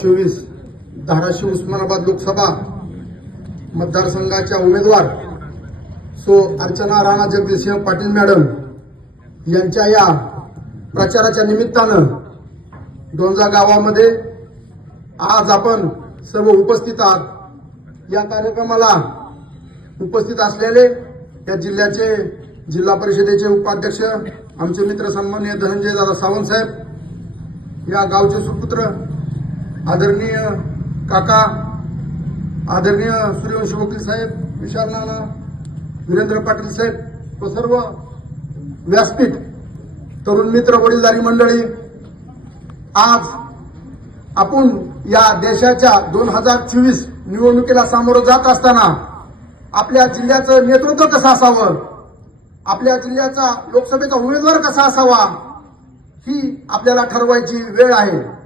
चोवीस धाराशिव उस्मानाबाद लोकसभा मतदारसंघाच्या उमेदवार सो अर्चना राणा जगदीशसिंह पाटील मॅडम यांच्या या प्रचाराच्या निमित्तानं दोनजा गावामध्ये आज आपण सर्व उपस्थित आहात. या कार्यक्रमाला उपस्थित असलेले या जिल्ह्याचे जिल्हा परिषदेचे उपाध्यक्ष आमचे मित्र सन्मान्य धनंजय दादा सावंत साहेब या गावचे सुपुत्र आदरणीय काका आदरणीय सूर्यवंशी वकील साहेब विशाल नाना वीरेंद्र पाटील साहेब व सर्व व्यासपीठ तरुण मित्र वडीलधारी मंडळी आज आपण या देशाच्या दोन हजार चोवीस निवडणुकीला सामोरं जात असताना आपल्या जिल्ह्याचं नेतृत्व कसं असावं? आपल्या जिल्ह्याचा लोकसभेचा उमेदवार कसा असावा? ही आपल्याला ठरवायची वेळ आहे.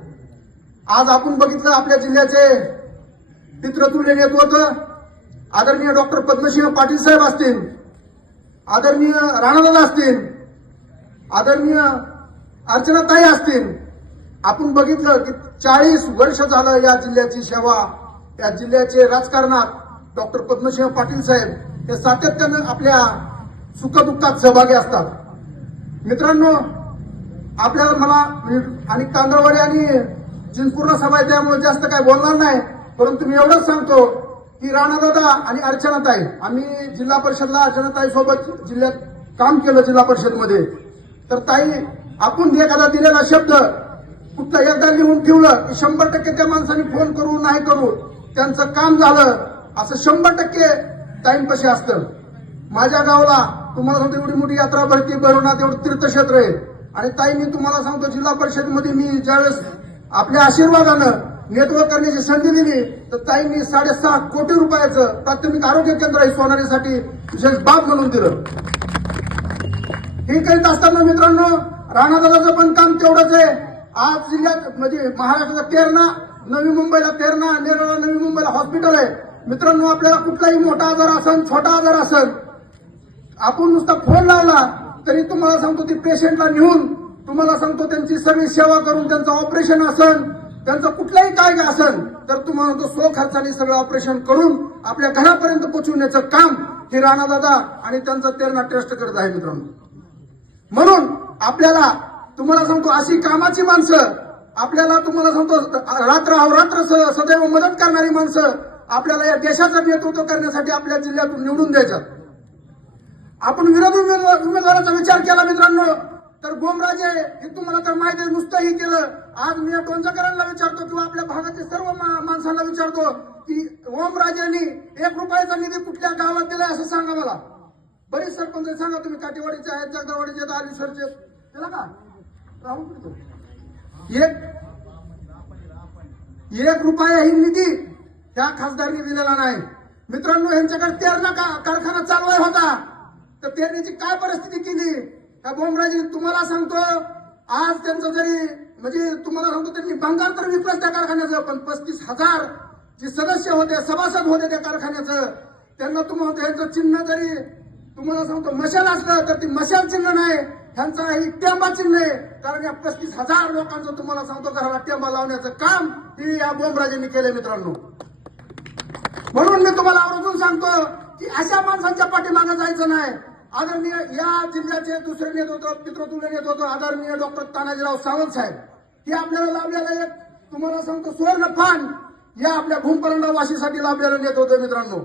आज आपण बघितलं आपल्या जिल्ह्याचे पितृतुल्य नेतृत्व आदरणीय डॉक्टर पद्मसिंह पाटील साहेब असतील आदरणीय राणादादा असतील आदरणीय अर्चनाताई असतील. आपण बघितलं की चाळीस वर्ष झालं या जिल्ह्याची सेवा या जिल्ह्याचे राजकारणात डॉक्टर पद्मसिंह पाटील साहेब हे सातत्यानं आपल्या सुखदुःखात सहभागी असतात. मित्रांनो आपल्याला मला आणि कांदळवाडी आणि चिंचपूरला सभा आहे त्यामुळे जास्त काय बोलणार नाही. परंतु मी एवढंच सांगतो की राणादादा आणि अर्चनाताई आम्ही जिल्हा परिषदला अर्चनाताई सोबत जिल्ह्यात काम केलं जिल्हा परिषदमध्ये. तर ताई आपण एखादा दिलेला शब्द फक्त एकदा लिहून ठेवलं की शंभर टक्के त्या माणसाने फोन करू नाही करू त्यांचं काम झालं असं शंभर टक्के ताईंपाशी असतं. माझ्या गावाला तुम्हाला सांगतो एवढी मोठी यात्रा भरती भरवण्यात एवढं तीर्थक्षेत्र आहे. आणि ताई मी तुम्हाला सांगतो जिल्हा परिषदमध्ये मी ज्यावेळेस आपल्या आशीर्वादानं नेतृत्व करण्याची संधी दिली. तर ताईंनी साडेसहा कोटी रुपयाचं प्राथमिक आरोग्य केंद्र आहे सोनारीसाठी विशेष बाब म्हणून दिलं. हे करीत असताना मित्रांनो राणादादाचं पण काम तेवढंच आहे. आज जिल्ह्यात म्हणजे महाराष्ट्राचा तेरणा नवी मुंबईला तेरणा नेरळला नवी मुंबईला हॉस्पिटल आहे. मित्रांनो आपल्याला कुठलाही मोठा आजार असेल छोटा आजार असेल आपण नुसता फोन लावला तरी तुम्हाला सांगतो ती पेशंटला नेऊन तुम्हाला सांगतो त्यांची सगळी सेवा करून त्यांचं ऑपरेशन असन त्यांचं कुठलाही काय असन तर तुम्हाला तो स्व खर्चाने सगळं ऑपरेशन करून आपल्या घरापर्यंत पोहोचवण्याचं काम हे राणादादा आणि त्यांचं तेरणा ट्रस्ट करत आहे मित्रांनो. म्हणून आपल्याला तुम्हाला सांगतो अशी कामाची माणसं आपल्याला तुम्हाला सांगतो रात्र अवरात्र सदैव मदत करणारी माणसं आपल्याला या देशाचं नेतृत्व करण्यासाठी आपल्या जिल्ह्यातून निवडून द्यायच्यात. आपण विरोधी उमेदवाराचा विचार केला मित्रांनो. तर गोमराजे हे तुम्हाला तर माहिती आहे नुसतंही केलं. आज मी या टोंजकरांना विचारतो किंवा आपल्या भागातील सर्व मा- माणसांना विचारतो की ओमराजेंनी एक रुपयाचा निधी कुठल्या गावात दिलाय असं सांगा मला. बरेच सरपंच सांगा तुम्ही काटेवाडीचे आहेत जगदावाडीचे आहेत आलिसरचे त्याला का? राहुल एक एक रुपया ही निधी त्या खासदारने दिलेला नाही. मित्रांनो यांच्याकडे तेरणा कारखाना चालवाय होता. तर तेरणीची काय परिस्थिती केली? त्या बोमराजी तुम्हाला सांगतो आज त्यांचं जरी म्हणजे तुम्हाला सांगतो त्यांनी बंगाल तर विकलं त्या कारखान्याचं पण पस्तीस हजार जे सदस्य होते सभासद होते त्या कारखान्याचं त्यांना तुम्हाला त्यांचं चिन्ह जरी तुम्हाला सांगतो मशाल असलं तर ती मशाल चिन्ह नाही ह्यांचा ही टेंबा चिन्ह आहे. कारण या पस्तीस हजार लोकांचं तुम्हाला सांगतो घराला टेंबा लावण्याचं काम ही या बोमराजेंनी केलं मित्रांनो. म्हणून मी तुम्हाला आवर्जून सांगतो की अशा माणसांच्या पाठीमागे जायचं नाही. आदरणीय या जिल्ह्याचे दुसरे नेतृत्व पितृतुल्य नेतृत्व आदरणीय डॉक्टर तानाजीराव सावंत साहेब. हे आपल्याला लाभलेलं एक तुम्हाला सांगतो सुवर्ण फान या आपल्या भूमपरंडा वाशीसाठी लाभलेलं नेतृत्व मित्रांनो.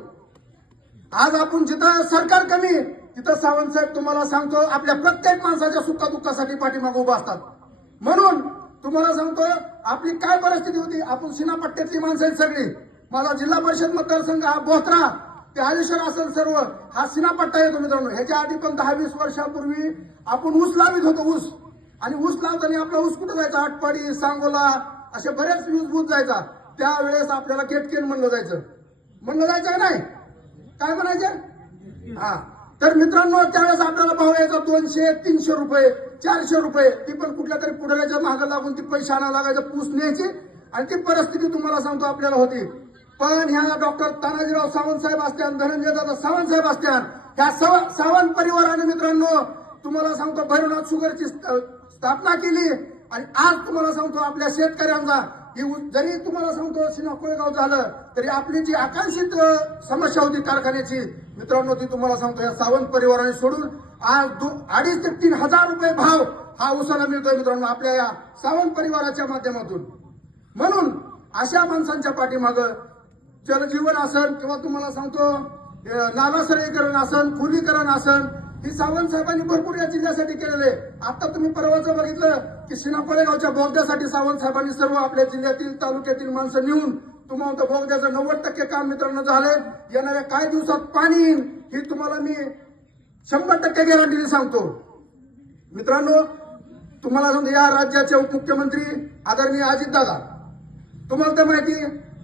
आज आपण जिथं सरकार कमी तिथं सावंत साहेब तुम्हाला सांगतो आपल्या प्रत्येक माणसाच्या सुखादुःखासाठी पाठीमागे उभा असतात. म्हणून तुम्हाला सांगतो आपली काय परिस्थिती होती आपण सीनापट्ट्यातली माणसं आहेत सगळी. माझा जिल्हा परिषद मतदारसंघ हा बोहत्रा ते आलेश्वर असेल सर्व. हा सिनापट्टा येतो मित्रांनो. ह्याच्या आधी पण दहा वीस वर्षापूर्वी आपण ऊस लावित होतो ऊस. आणि ऊस लावताना आपला ऊस कुठं जायचा? आटपाडी सांगोला असे बरेच वीज बूज जायचा. त्यावेळेस आपल्याला केटकेन म्हणलं जायचं. म्हणलं जायचं का नाही? काय म्हणायचं? हा. तर मित्रांनो त्यावेळेस आपल्याला भाव यायचा दोनशे तीनशे रुपये चारशे रुपये. ती पण कुठल्या तरी पुढाऱ्याच्या मागं लागून ती पैसे आणायला लागायचं पूस न्यायची. आणि ती परिस्थिती तुम्हाला सांगतो आपल्याला होती. पण ह्या डॉक्टर तानाजीराव सावंत साहेब असत्यान धनंजय दादा सावंत साहेब असत्यान ह्या साव- सावंत परिवाराने मित्रांनो तुम्हाला सांगतो भैरवनाथ शुगरची स्त- स्थापना केली आणि आज तुम्हाला सांगतो आपल्या शेतकऱ्यांचा जरी तुम्हाला सांगतो सिना कोळेगाव झालं तरी आपली जी आकांक्षित समस्या होती कारखान्याची मित्रांनो ती तुम्हाला सांगतो या सावंत परिवाराने सोडून आज अडीच ते तीन हजार रुपये भाव हा उसाला मिळतोय मित्रांनो आपल्या या सावंत परिवाराच्या माध्यमातून. म्हणून अशा माणसांच्या पाठीमागं जलजीवन असन किंवा तुम्हाला सांगतो नालासरीकरण आसन असन खुलीकरण असन ही सावंत साहेबांनी भरपूर या जिल्ह्यासाठी केलेले. आता तुम्ही परवाचं बघितलं की सिनापळेगावच्या बोगद्यासाठी सावंत साहेबांनी सर्व आपल्या जिल्ह्यातील तालुक्यातील माणसं नेऊन तुम्हाला तर बोगद्याचं नव्वद टक्के काम मित्रांनो झाले. येणाऱ्या काही दिवसात पाणी येईल ही तुम्हाला मी शंभर टक्के गॅरंटीने सांगतो. मित्रांनो तुम्हाला सांगतो या राज्याचे उपमुख्यमंत्री आदरणीय अजितदादा तुम्हाला तर माहिती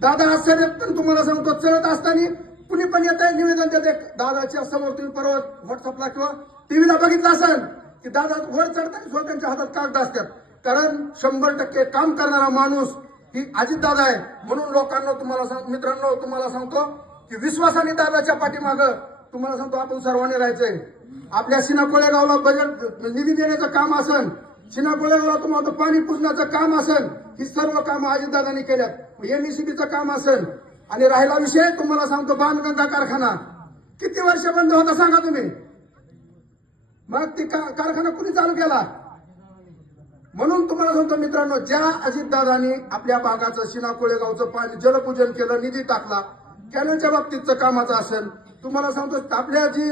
दादा आश्चर्य पण तुम्हाला सांगतो चढत असताना कुणी पण येत आहे निवेदन देते दादाच्या समोर तुम्ही परवा व्हॉट्सअपला किंवा टीव्हीला बघितलं असेल की दादा वर चढताना सुद्धा त्यांच्या हातात कागद असतात. कारण शंभर टक्के काम करणारा माणूस ही अजितदादा आहे. म्हणून लोकांना तुम्हाला सांग मित्रांनो तुम्हाला सांगतो की विश्वासाने दादाच्या पाठीमाग तुम्हाला सांगतो आपण सर्वांनी राहायचंय. आपल्या सिना कोळेगावला बजेट निधी देण्याचं काम असेल सिना कोळेगावला तुम्हाला तो पाणी पुजण्याचं काम असेल ही सर्व कामं अजितदादांनी केल्यात. एमईसीबीचं काम असेल आणि राहिला विषय तुम्हाला सांगतो बाणगंगा कारखाना. किती वर्ष बंद होता सांगा तुम्ही? मग ती का- कारखाना कुणी चालू केला? म्हणून तुम्हाला सांगतो मित्रांनो ज्या अजितदादांनी आपल्या भागाचं शिना कोळेगावचं पाणी जलपूजन केलं निधी टाकला कॅनलच्या बाबतीतचं कामाचं असेल तुम्हाला सांगतो आपल्या जी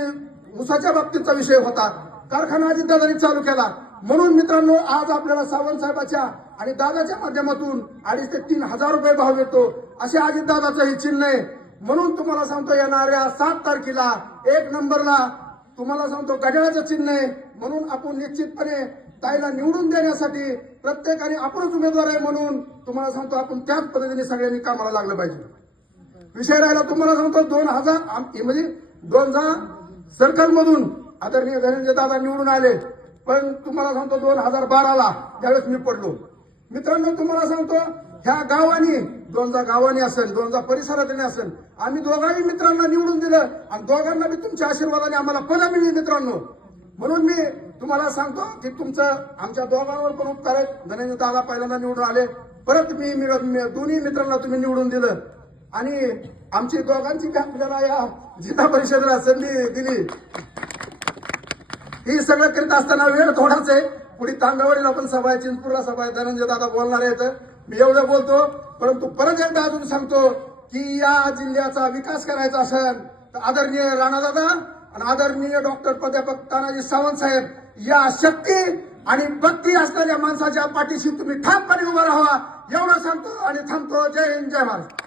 उसाच्या बाबतीतचा विषय होता कारखाना अजितदादांनी चालू केला. म्हणून मित्रांनो आज आपल्याला सावंत साहेबाच्या आणि दादाच्या माध्यमातून अडीच ते तीन हजार रुपये भाव येतो असे अजितदादाचं हे चिन्ह आहे. म्हणून तुम्हाला सांगतो येणाऱ्या सात तारखेला एक नंबरला तुम्हाला सांगतो घड्याळाचं चिन्ह आहे. म्हणून आपण निश्चितपणे ताईला निवडून देण्यासाठी प्रत्येकाने आपणच उमेदवार आहे म्हणून तुम्हाला सांगतो आपण त्याच पद्धतीने सगळ्यांनी कामाला लागलं पाहिजे. विषय राहिला तुम्हाला सांगतो दोन हजार म्हणजे दोन हजार सरकारमधून आदरणीय धनंजय दादा निवडून आले. पण तुम्हाला सांगतो दोन हजार बाराला त्यावेळेस मी पडलो. मित्रांनो तुम्हाला सांगतो ह्या गावानी दोनदा गावाने असेल दोनदा परिसरातील असेल आम्ही दोघांनी मित्रांना निवडून दिलं आणि दोघांना बी तुमच्या आशीर्वादाने आम्हाला पद मिळली मित्रांनो. म्हणून मी तुम्हाला सांगतो की तुमचं आमच्या दोघांवर पण उपकार आहेत. धनंजय दादा पहिल्यांदा निवडून आले. परत मी दोन्ही मित्रांना तुम्ही निवडून दिलं. आणि आमची दोघांची आपल्याला या जिल्हा परिषदेला संधी दिली. ही सगळं करीत असताना वेळ थोडाच आहे. पुढे तांगावरील पण सभा आहे चिंचपूरला सभा आहे धनंजय दादा बोलणार आहेत. मी एवढं बोलतो परंतु परत एकदा अजून सांगतो की या जिल्ह्याचा विकास करायचा असेल तर आदरणीय राणादादा आणि आदरणीय डॉक्टर प्राध्यापक तानाजी सावंत साहेब या शक्ती आणि भक्ती असणाऱ्या माणसाच्या पाठीशी तुम्ही ठामपणे उभा राहा. एवढं सांगतो आणि थांबतो. जय हिंद जय महाराष्ट्र.